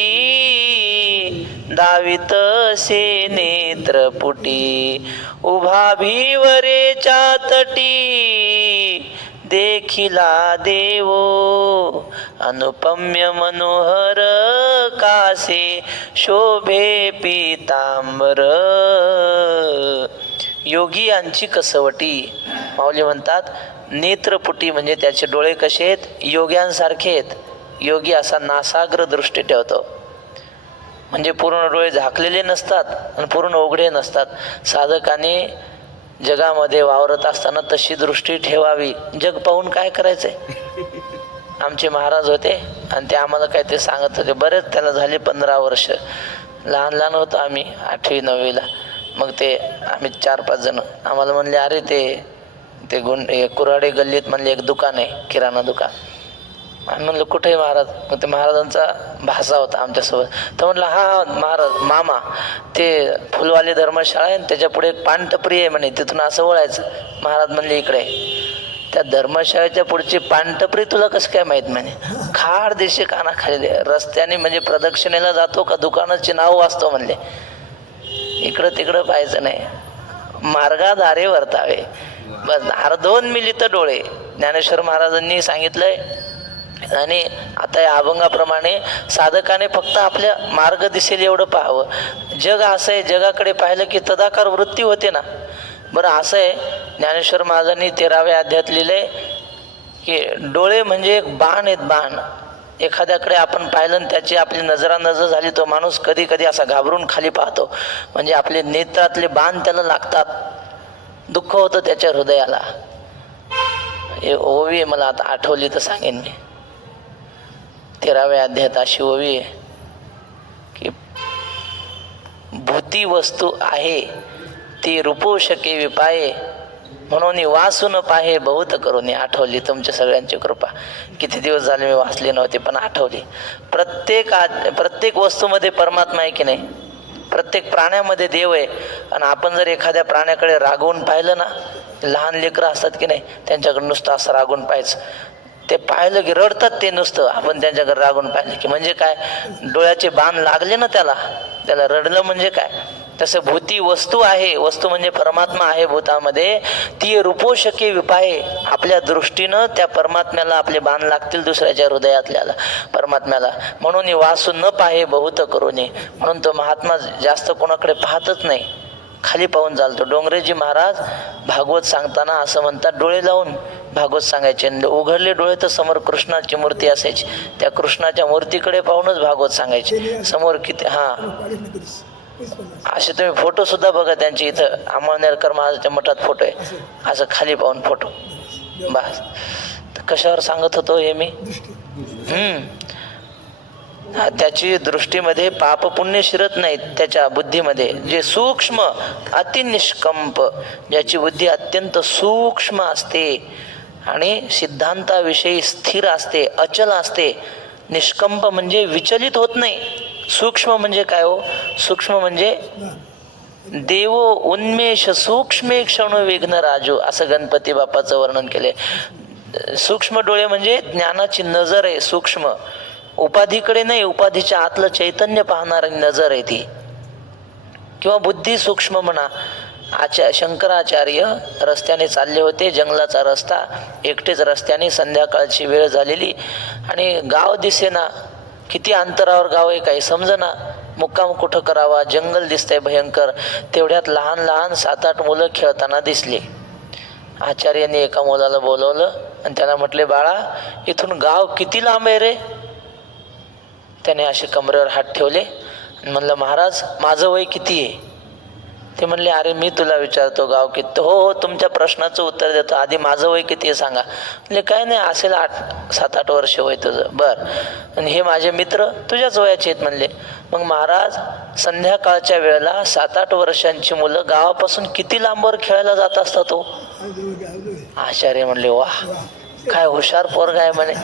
दावित से नेत्रपुटी, उभा भीवरेच्या तटी देखिला देवो अनुपम्य मनोहर कासे शोभे पीतांबर. योगी यांची कसवटी. माऊली म्हणतात नेत्रपुटी म्हणजे त्याचे डोळे कसे आहेत, योग्यांसारखे आहेत. योगी असा नासाग्र दृष्टी ठेवतो, म्हणजे पूर्ण डोळे झाकलेले नसतात आणि पूर्ण उघडे नसतात. साधकाने जगामध्ये वावरत असताना तशी दृष्टी ठेवावी. जग पाहून काय करायचंय. आमचे महाराज होते आणि ते आम्हाला काय ते सांगत होते. बरेच त्याला झाले 15 वर्ष. लहान लहान होतो आम्ही 8वी 9वीला. मग ते आम्ही 4-5 जण आम्हाला म्हणले, अरे ते कुऱ्हाडे गल्लीत म्हणले एक दुकान आहे, किराणा दुकान. आम्ही म्हणलं कुठे आहे महाराज. मग ते महाराजांचा भासा होता आमच्यासोबत. तर म्हटलं हा महाराज मामा, ते फुलवाली धर्मशाळा आहे, त्याच्या पुढे एक पानटपरी आहे म्हणे, तिथून असं वळायचं. महाराज म्हणले इकडे. त्या धर्मशाळेच्या पुढची पानटपरी तुला कसं काय माहीत म्हणे. खाड देशे कानाखाली रस्त्याने म्हणजे प्रदक्षिणेला जातो का दुकानाचे नाव वाचतो म्हणले. इकडं तिकडं पाहायचं नाही, मार्गाधारे वर्तावे बस. 2 मिलित डोळे ज्ञानेश्वर महाराजांनी सांगितलंय. आणि आता या अभंगाप्रमाणे साधकाने फक्त आपल्या मार्ग दिसेल एवढं पाहावं. जग असं आहे, जगाकडे पाहिलं की तदाकार वृत्ती होते ना. बरं असं आहे, ज्ञानेश्वर महाराजांनी 13व्या अध्यायात लिहिलंय की डोळे म्हणजे एक बाण आहेत, बाण. एखाद्याकडे आपण पाहिलं आणि त्याची आपली नजरानजर झाली, तो माणूस कधी कधी असा घाबरून खाली पाहतो, म्हणजे आपले नेत्रातले बाण त्याला लागतात, दुःख होतं त्याच्या हृदयाला. हे ओवी आहे, मला आता आठवली तर सांगेन मी. 13व्या अध्यायात अशी ओवी आहे की भूती वस्तू आहे ती रूपोशके विपाये म्हणून वाचून पाहे बहुत करून. आठवली तुमच्या सगळ्यांची कृपा. किती दिवस झाले मी वाचली नव्हती पण आठवली. प्रत्येक वस्तूमध्ये परमात्मा आहे की नाही. प्रत्येक प्राण्यामध्ये देव आहे. आणि आपण जर एखाद्या प्राण्याकडे रागवून पाहिलं ना, लहान लेकरं असतात की नाही, त्यांच्याकडे नुसतं असं रागवून पाहायचं. ते पाहिलं की रडतात ते नुसतं. आपण त्यांच्याकडे रागून पाहिलं की म्हणजे काय, डोळ्याचे बाण लागले ना त्याला रडलं म्हणजे काय. तसं भूती वस्तू आहे, वस्तू म्हणजे परमात्मा आहे भूतामध्ये. ती रूपोशके विपाये, आपल्या दृष्टीनं त्या परमात्म्याला आपले बाण लागतील, दुसऱ्याच्या हृदयातल्याला परमात्म्याला. म्हणून वाचून न पाहे बहुत करून. म्हणून तो महात्मा जास्त कोणाकडे पाहतच नाही, खाली पाहून चालतो. डोंगरेजी महाराज भागवत सांगताना असं म्हणतात, डोळे लावून भागवत सांगायचे. उघडले डोळे तर समोर कृष्णाची मूर्ती असायची, त्या कृष्णाच्या मूर्तीकडे पाहूनच भागवत सांगायचे. समोर किती असे तुम्ही फोटो सुद्धा बघा त्यांचे. इथं अमळनेरकर महाराजांच्या मठात फोटो आहे, असं खाली पाहून फोटो. बस कशावर सांगत होतो हे मी. त्याची दृष्टीमध्ये पाप पुण्य शिरत नाहीत. त्याच्या बुद्धीमध्ये जे सूक्ष्म अतिनिष्कंप, ज्याची बुद्धी अत्यंत सूक्ष्म असते आणि सिद्धांताविषयी स्थिर असते, अचल असते. निष्कंप म्हणजे विचलित होत नाही. सूक्ष्म म्हणजे काय हो, सूक्ष्म म्हणजे देवो उन्मेष सूक्ष्मे क्षण विघ्न राजू, असं गणपती बाप्पाचं वर्णन केले. सूक्ष्म डोळे म्हणजे ज्ञानाची नजर आहे, सूक्ष्म. उपाधीकडे नाही, उपाधीच्या आतलं चैतन्य पाहणारी नजर आहे ती. किंवा बुद्धी सूक्ष्म म्हणा. शंकराचार्य रस्त्याने चालले होते, जंगलाचा रस्ता, एकटेच रस्त्याने. संध्याकाळची वेळ झालेली आणि गाव दिसेना. किती अंतरावर गाव आहे काही समजना. मुक्काम कुठं करावा, जंगल दिसतंय भयंकर. तेवढ्यात लहान लहान 7-8 मुलं खेळताना दिसली. आचार्यांनी एका मुलाला बोलवलं आणि त्याला म्हटले, बाळा इथून गाव किती लांब आहे रे. त्याने असे कमरेवर हात ठेवले आणि म्हणलं, महाराज माझं वय किती आहे. ते म्हणले, अरे मी तुला विचारतो गाव किती. हो तुमच्या प्रश्नाचं उत्तर देतो, आधी माझं वय किती आहे सांगा. म्हणजे काय नाही, असेल 7-8 वर्ष वय तुझं. बरं, आणि हे माझे मित्र तुझ्याच वयाचे आहेत म्हणले. मग महाराज संध्याकाळच्या वेळेला 7-8 वर्षांची मुलं गावापासून किती लांबवर खेळायला जात असतात हो. आचार्य म्हणले, वा काय हुशार पोरगा आहे म्हणे.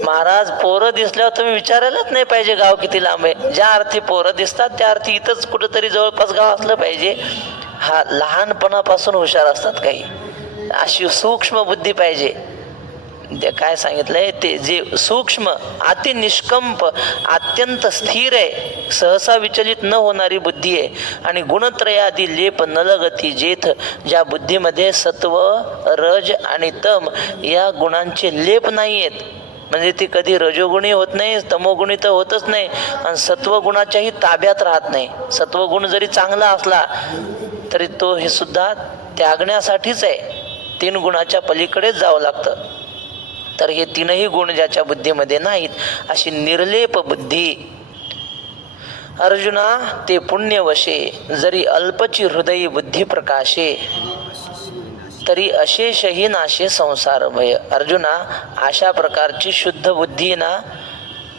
महाराज पोरं दिसल्यावर तुम्ही विचारायलाच नाही पाहिजे गाव किती लांब आहे. ज्या अर्थी पोरं दिसतात त्या अर्थी इथंच कुठंतरी जवळपास गाव असलं पाहिजे. हा लहानपणापासून हुशार असतात काही. अशी सूक्ष्म बुद्धी पाहिजे. ते काय सांगितलंय ते जे सूक्ष्म अति निष्कंप अत्यंत स्थिर आहे, सहसा विचलित न होणारी बुद्धी आहे आणि गुणत्रयादी लेप नलगती जेथ ज्या बुद्धीमध्ये सत्व रज आणि तम या गुणांचे लेप नाही आहेत, म्हणजे ती कधी रजोगुणी होत नाही, तमोगुणी तर होतच नाही आणि सत्वगुणाच्याही ताब्यात राहत नाही. सत्वगुण जरी चांगला असला तरी तो हे सुद्धा त्यागण्यासाठीच आहे, 3 गुणाच्या पलीकडेच जावं लागतं. तर हे 3ही गुण ज्याच्या बुद्धीमध्ये नाहीत अशी निर्लेप बुद्धी. अर्जुना ते पुण्यवशे जरी अल्पची हृदयी बुद्धी प्रकाशे तरी अशेषही नाशे संसार भय. अर्जुना अशा प्रकारची शुद्ध बुद्धी ना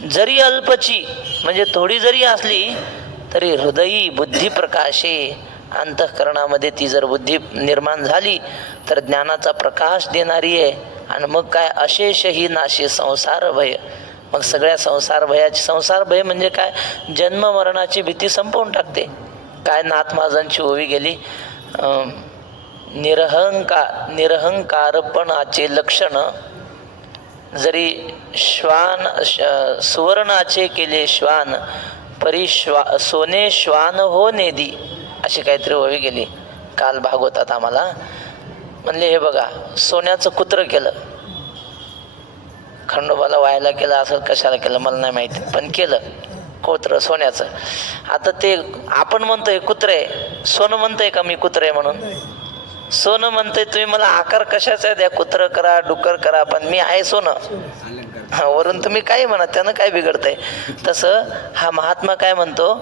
जरी अल्पची म्हणजे थोडी जरी असली तरी हृदयी बुद्धी प्रकाशे अंतःकरणामध्ये ती जर बुद्धी निर्माण झाली तर ज्ञानाचा प्रकाश देणारी आहे. आणि मग काय अशेषही नाशे संसार भय. मग सगळ्या संसार भय म्हणजे काय, जन्म मरणाची भीती संपवून टाकते. काय नाथ महाराजांची ओवी गेली, निरहंकारपणाचे लक्षण जरी सुवर्णाचे केले श्वान परी सोने श्वान हो नेदी, अशी काहीतरी ओवी गेली काल भागवतात आम्हाला. म्हणले हे बघा, सोन्याचं कुत्रं केलं, खंडोबाला व्हायला केलं असं, कशाला केलं मला नाही माहिती, पण केलं कुत्रं सोन्याचं. आता ते आपण म्हणतोय कुत्रे, सोनं म्हणतंय का मी कुत्रे म्हणून? सोनं म्हणतंय तुम्ही मला आकार कशाचा आहे द्या, कुत्रं करा डुक्कर करा, पण मी आहे सोनं. वरून तुम्ही काही म्हणा, त्यानं काय बिघडतंय. तसं हा महात्मा काय म्हणतो,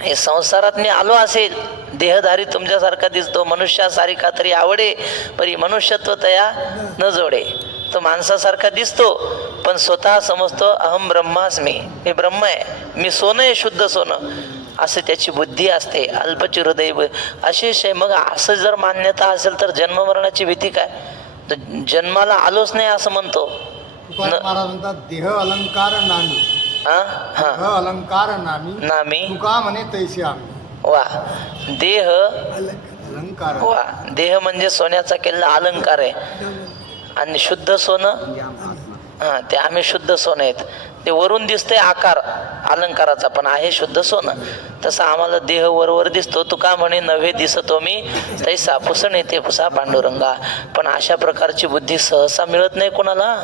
हे संसारात मी आलो असेल, देहधारी तुमच्यासारखा दिसतो, मनुष्यासारखा तरी आवडे परी मनुष्यत्व तया न जोडे. तो माणसासारखा दिसतो पण स्वतः समजतो अहम ब्रह्मास्मी, मी ब्रह्म आहे, मी सोनं आहे, शुद्ध सोनं, असं त्याची बुद्धी असते. अल्पची हृदय अशेष आहे. मग असं जर मान्यता असेल तर जन्म मरणाची भीती काय? तर जन्माला आलोच नाही असं म्हणतो. महाराज म्हणतात देह अलंकार नामी, देह अलंकार नामी तुका म्हणे तैसे आम्ही. वा, देह अलंकार, वा, देह म्हणजे सोन्याचा केलेला अलंकार आहे आणि शुद्ध सोनं, ते आम्ही शुद्ध सोनं आहेत. ते वरून दिसतंय आकार अलंकाराचा, पण आहे शुद्ध सोनं. तसं आम्हाला देह वरवर दिसतो. तुका म्हणे नव्हे दिसतो मी तैसा पुसणे ते पुसा पांडुरंगा. पण अशा प्रकारची बुद्धी सहसा मिळत नाही कोणाला,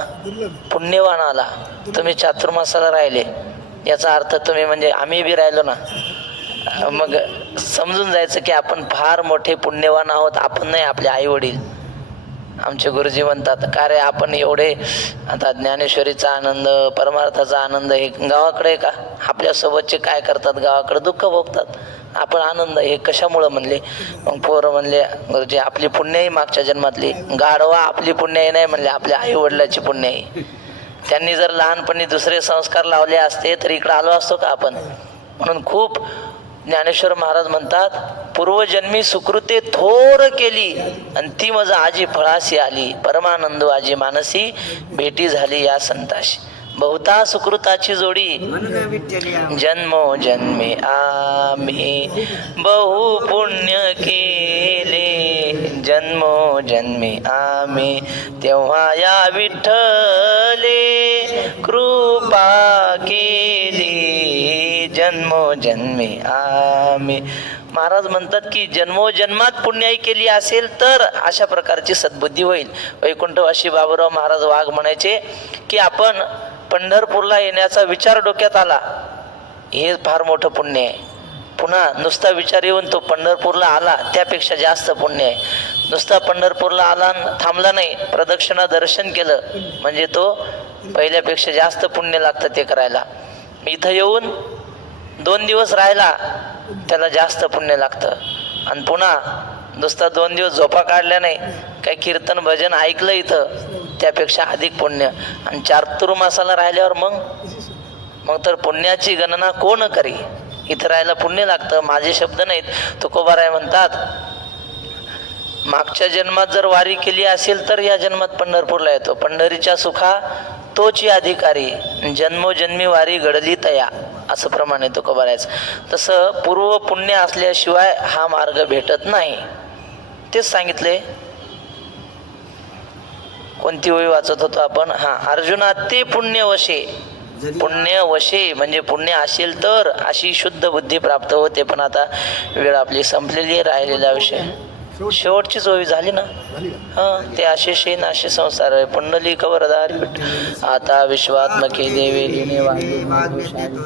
पुण्यवानाला. तुम्ही चातुर्मासाला राहिले याचा अर्थ तुम्ही म्हणजे आम्ही बी राहिलो ना, मग समजून जायचं की आपण फार मोठे पुण्यवान आहोत. आपण नाही, आपले आई वडील. आमचे गुरुजी म्हणतात का रे आपण एवढे, आता ज्ञानेश्वरीचा आनंद परमार्थाचा आनंद हे गावाकडे का, आपल्यासोबतचे काय करतात गावाकडे दुःख भोगतात, आपण आनंद हे कशामुळं म्हणले. मग पोरं म्हणले गुरुजी आपली पुण्याई मागच्या जन्मातली, गाढवा आपली पुण्याई नाही म्हणले, आपल्या आई वडिलाची पुण्याई. त्यांनी जर लहानपणी दुसरे संस्कार लावले असते तर इकडं आलो असतो का आपण. म्हणून खूप ज्ञानेश्वर महाराज म्हणतात पूर्वजन्मी सुकृते थोर केली आणि ती मज आजी फळाशी आली, परमानंद आजी मानसी भेटी झाली या संताशी. बहुता सुकृताची जोडी जन्मो जन्मे आम्ही बहु पुण्य केले, जन्मो जन्मे आम्ही तेव्हा या विठ्ठले कृपा केली, जन्मो जन्मे आम्ही. महाराज म्हणतात की जन्मोजन्मात पुण्याई केली असेल तर अशा प्रकारची सद्बुद्धी होईल. वैकुंठवासी बाबूराव महाराज वाघ म्हणायचे की आपण पंढरपूरला येण्याचा विचार डोक्यात आला, हे फार मोठं पुण्य आहे. पुन्हा नुसता विचार येऊन तो पंढरपूरला आला त्यापेक्षा जास्त पुण्य आहे. नुसता पंढरपूरला आला थांबला नाही, प्रदक्षिणा दर्शन केलं म्हणजे तो पहिल्यापेक्षा जास्त पुण्य लागतं ते करायला. इथं येऊन 2 दिवस राहिला त्याला जास्त पुण्य लागतं. आणि पुन्हा नुसता 2 दिवस झोपा काढल्या नाही, काही कीर्तन भजन ऐकलं इथं त्यापेक्षा अधिक पुण्य. आणि चातुर्मासाला राहिल्यावर मग तर पुण्याची गणना कोण करी. इथं राहायला पुण्य लागतं, माझे शब्द नाहीत. तुकोबाराय म्हणतात मागच्या जन्मात जर वारी केली असेल तर या जन्मात पंढरपूरला येतो. पंढरीच्या सुखा तोची अधिकारी, जन्मोजन्मी वारी घडली तया, असं प्रमाणे तुकोबारायचं. तसं पूर्व पुण्य असल्याशिवाय हा मार्ग भेटत नाही. तेच सांगितले कोणती ओळी वाचत होतो आपण? हा, अर्जुना ते पुण्यवशे. पुण्यवशे म्हणजे पुण्य असेल तर अशी शुद्ध बुद्धी प्राप्त होते. पण आता वेळ आपली संपलेली आहे. राहिलेला विषय शेवटचीच ओळी झाली ना. झाली का? हा, ते अशेषे नाशे संसार आहे. पुंडली कवरदारी विठ्ठल. आता विश्वात्मके देवे लिने वागे दोषाने.